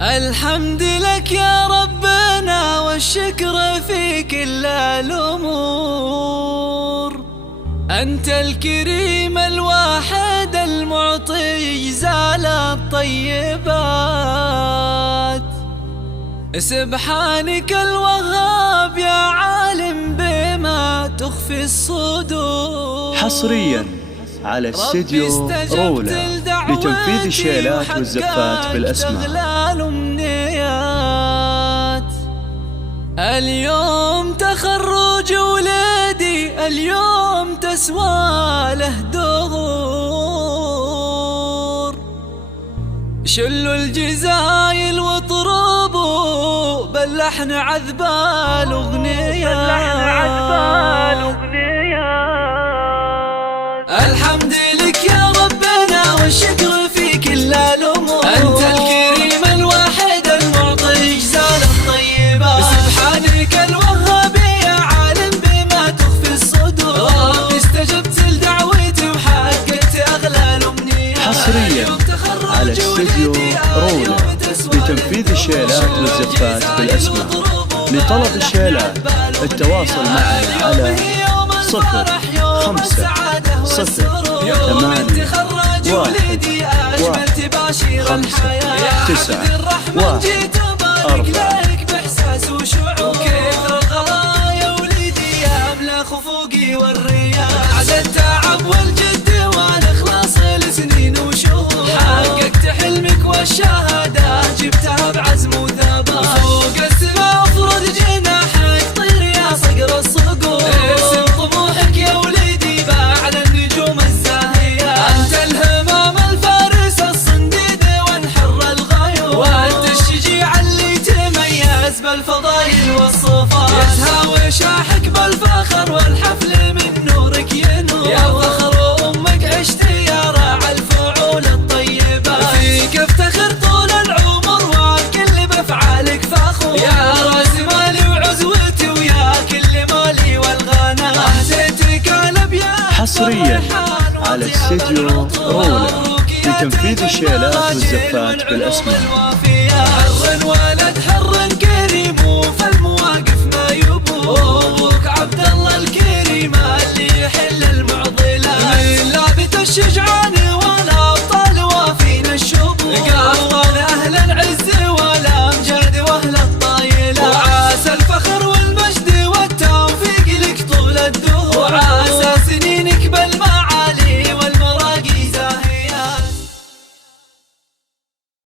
الحمد لك يا ربنا والشكر في كل الأمور. أنت الكريم الواحد المعطي جزال الطيبات. سبحانك الوهاب يا عالم بما تخفي الصدور. حصريا على استديو رولا لتنفيذ الشيلات والزفات بالأسماء. اليوم تخرج ولادي، اليوم تسوى له دهور. شلوا الجزايل واطربوا باللحن عذب الأغنيات. الحمد لك يا ربنا والشكر في كل الأمور. أنت الكريم الواحد المعطي جزال الطيبات. سبحانك الوهاب يا عالم بما تخفي الصدور. ربي استجبت لدعوتي وحققت أغلى الأمنيات. حصريا على استديو رولا لتنفيذ الشيلات والزفات بالأسماء. لطلب الشيلات التواصل معنا على 05081591 بإحساس وشعور. كثر الغلايا وليدي أملا خفوقي والرياء. بعد التعب والجد والإخلاص لسنين وشهور. حققت حلمك والشهادات جبتها بعزم وثبات. فوق السماء افرد جناحك طير يا صقر الصقور. ارسم طموحك يا وليدي بعد النجوم الزاهية. أنت الهمام الفارس الصنديد وانحر الغيور. وأنت الشجيع اللي تميز بالفضايل والصفات. يتهاوي شاحك بالفخر والحفل من نورك ينور. يا فخر أمك عشت يا راعي الفعول الطيبة. فيك افتخر طول العمر وكل بفعالك فخور. يا راس مالي وعزوتي ويا كل مالي والغنى. أهديتك الأبيات. حصريا على استديو رولا لتنفيذ الشيلات والزفات بالأسماء.